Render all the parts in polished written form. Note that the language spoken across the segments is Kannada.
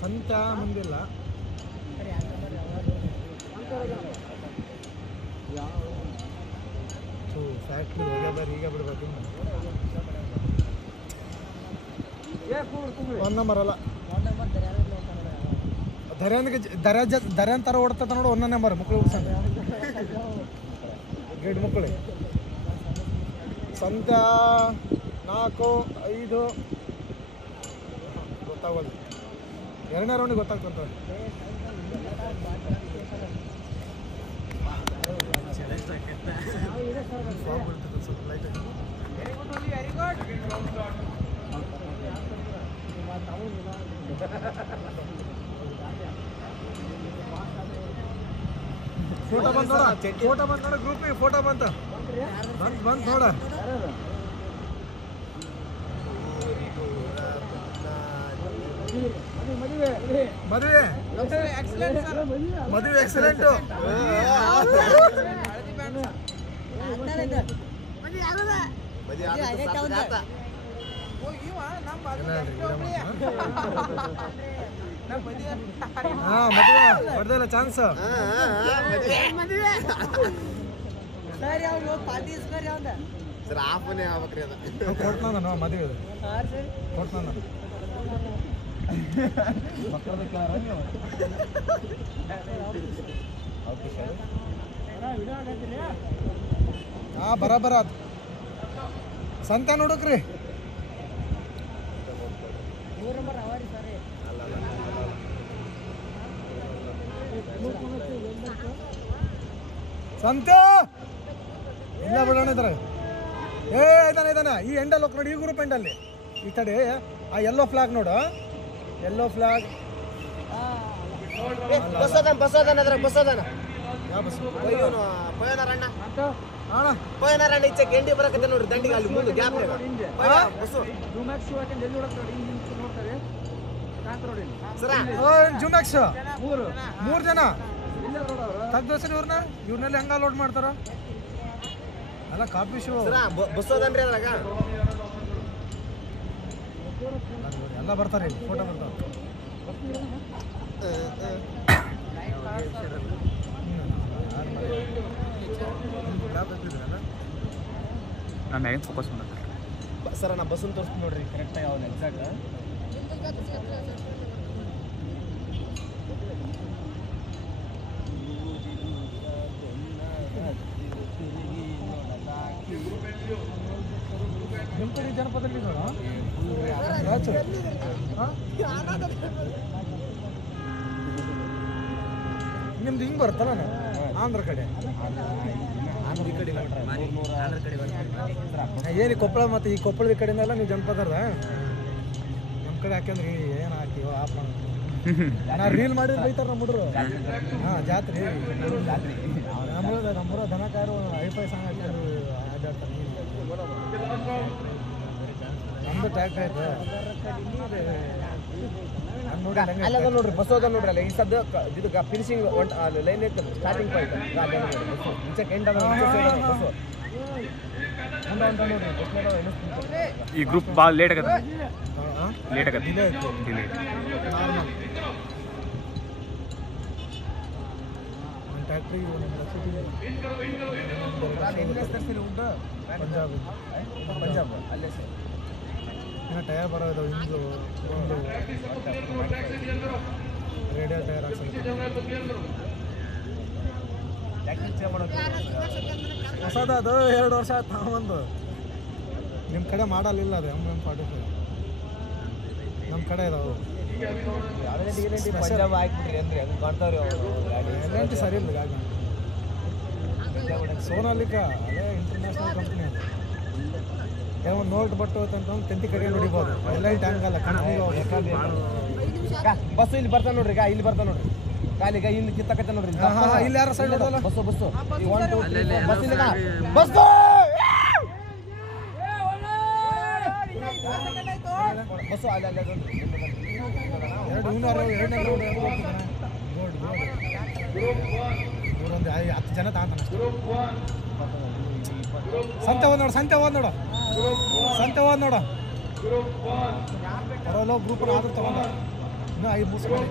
ಸಂತ ಮುಂದಿಲ್ಲ ಫ್ಯಾಕ್ಟ್ರಿ ಹೋಗ್ಯಾರ ಈಗ ಬಿಡ್ಬೇಕು ಒನ್ ನಂಬರ್ ಅಲ್ಲ ಧರ್ಯಾನ್ ಥರ ಓಡ್ತದ ನೋಡು 1 ನಂಬರ್ ಮಕ್ಕಳು ಉಡ್ಸಂತ ಗೇಡ್ ಮಕ್ಕಳು ಸಂತ 4 5 ಗೊತ್ತಾಗೋದು 2ನೇ ರೌಂಡಿಗೆ ಗೊತ್ತಾಗ್ತಂತ ಫೋಟೋ ಬಂತ ನೋಡ ಗ್ರೂಪಿಗೆ ಫೋಟೋ ಬಂತ ನೋಡ ಮದುವೆ ಎಕ್ಸಲೆಂಟು ಹೊಡೆದಲ್ಲ ಚಾನ್ಸ್ ಕೊಡ್ತಾನ ಮದುವೆ ಕೊಡ್ತಾನ ಬರಾಬರ ಸಂತ ನೋಡಕ್ರಿ ಸಂತ ಇಲ್ಲ ಬಿಡೋಣ ಇದಾರೆ ಇದಾನ ಈ ಎಂಡಲ್ಲಿ ಹೋಗಿ ನೋಡಿ ಈ ಗ್ರೂಪ್ ಎಂಡಲ್ಲಿ ಈ ಕಡೆ ಆ ಯೆಲ್ಲೋ ಫ್ಲಾಗ್ ನೋಡು ಯೆಲ್ಲೋ ಫ್ಲಾಗ್ ಈಚೆ ಗೆಂಡಿ ಬರಕತ್ತೆ ನೋಡ್ರಿ ದಂಡಿಗೆ ಅಲ್ಲಿ ಮುಂದೆ ಗ್ಯಾಪ್ ಜುಮ್ಯಾಕ್ಸ್ 3 ಜನ ತಗ್ದೋಸ್ರಿ ಇವ್ರನ್ನೆಲ್ಲ ಹೆಂಗ ಲೋಡ್ ಮಾಡ್ತಾರ ಅಲ್ಲ ಕಾಫಿ ಶೋ ಬಸ್ ಹೋದನ್ರಿ ಅದ್ರಾಗ ಎಲ್ಲ ಬರ್ತಾರೆ ಫೋಟೋ ಬರ್ತಾವ ನಾನು ಏನು ಫೋಕಸ್ ಮಾಡ್ತಾರೆ ಸರ ನಾ ಬಸ್ಸನ್ನು ತೋರಿಸ್ತೀನಿ ನೋಡ್ರಿ ಕರೆಕ್ಟಾಗಿ ಯಾವ್ದು ಎಕ್ಸಾಕ್ಟ್ ಬೆಂಕೂಡಿ ಜನಪದಲ್ಲಿ ನಿಮ್ದು ಹಿಂಗೆ ಬರುತ್ತಲ್ಲ ಆಂಧ್ರ ಕಡೆ ಏನು ಕೊಪ್ಪಳ ಮತ್ತು ಈ ಕೊಪ್ಪಳದ ಕಡೆಯಿಂದೆಲ್ಲ ನೀವು ಜನಪದರ ನಮ್ಮ ಕಡೆ ಹಾಕ್ಯಂದ್ರಿ ಏನು ಹಾಕಿವೋ ಆಪ್ ನಾ ರೀಲ್ ಮಾಡಿದ್ರೆ ಬೈತಾರ ನಮ್ಮ ಹುಡುಗರು ಜಾತ್ರೆ ನಮ್ಮೂರ ದನ ಕಾರು ಐಫೈ ಸಾಂಗ್ ಹಾಕಿದ್ರು ಆಡಾಡ್ತಾರೆ ನಮ್ದು ಟ್ಯಾಕ್ಟ್ರಿ ಆಯ್ತು ಅಲ್ಲ ನೋಡ್ರಿ ಬಸ್ ಹೋದ ನೋಡ್ರಿ ಅಲ್ಲ ಈ ಸದ್ದ ಇದು ಫಿನಿಶಿಂಗ್ ಲೈನ್ ಐತೆ ಸ್ಟಾರ್ಟಿಂಗ್ ಪಾಯಿಂಟ್ ಈ ಗ್ರೂಪ್ ಭಾಳ ಲೇಟ್ ಆಗತ್ತೆ ಡಿಲೇ ಟ್ಯಾಕ್ಟ್ರಿಗೆ ಪಂಜಾಬ್ ಅಲ್ಲೇ ಸರ್ ಇನ್ನು ಟಯರ್ ಬರೋದು ಹಿಂದು ಒಂದು ರೇಡಿಯಲ್ ಟಯರ್ ಹೊಸದ ಅದು 2 ವರ್ಷ ಆಯ್ತು ನಾವೊಂದು ನಿಮ್ಮ ಕಡೆ ಮಾಡಲಿಲ್ಲ ಅದು M45 ನಮ್ಮ ಕಡೆ ಇದಾವೆ ಪಂಜಾಬ್ ಹಾಕ್ಬಿಟ್ರಿ ಅಂದ್ರೆ ಹೆಂಗೆ ಮಾಡ್ತಾವ್ರಿ ಗಾಡಿ ಸರಿ ಇಲ್ಲ ಗಾಡಿ ಸೋನಾಲಿಕಾ ಅದೇ ಇಂಟರ್ನ್ಯಾಷನಲ್ ಕಂಪ್ನಿ ಅದು ಒಂದು ನೋಟ್ ಬಟ್ಟು ಅಂತಂದು ತೆಂತಿ ಕಡೆ ನೋಡಿಬೋದು ಎಲ್ಲ ಟ್ಯಾಂಕ್ ಅಲ್ಲ ಬಸ್ ಇಲ್ಲಿ ಬರ್ತಾನೆ ನೋಡ್ರಿ ಇಲ್ಲಿ ಬರ್ತಾನೆ ನೋಡ್ರಿ ಕಾಲಿಗೆ ಇಲ್ಲಿ ಕಿತ್ತಕತ್ತೆ ನೋಡ್ರಿ ಇಲ್ಲಿ ಯಾರ ಸೈಡ್ ನೋಡಲ್ಲ ಬಸ್ಸು ಬಸ್ಸು 1 2 3 ಬಸ್ ಇಲ್ಲ ಬಸ್ಸು ಬಸ್ಸು ಅಲ್ಲ ಅಲ್ಲ ಎರಡು ಎರಡನೇ ರೋಡ್ ಒಂದು 10 ಜನ ತಾಂತಾನೆ ಸಂತೆ ಹೋದ್ ನೋಡು ಬರೋಲ್ಲ ಗ್ರೂಪ್ ಆದ್ರೂ ತಗೊಂಡ ಇನ್ನೂ 5 ಮುಗಿಸ್ಕೊಂಡು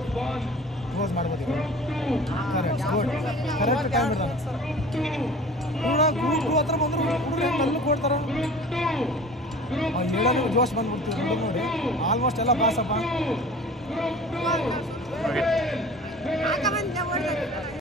ಕ್ಲೋಸ್ ಮಾಡ್ಬೋದು ಕರೆಕ್ಟ್ ಟೈಮ್ ಇರ್ತಾನೆ ಗ್ರೂಪ್ ಹತ್ರ ಬಂದ್ರು ಹುಡುಗರು ಹೆಂಗೆ ಕೊಡ್ತಾರ ಹೇಳೋದು ಜೋಶ್ ಬಂದ್ಬಿಡ್ತೀವಿ ನೋಡಿ ಆಲ್ಮೋಸ್ಟ್ ಎಲ್ಲ ಪಾಸಪ್ಪ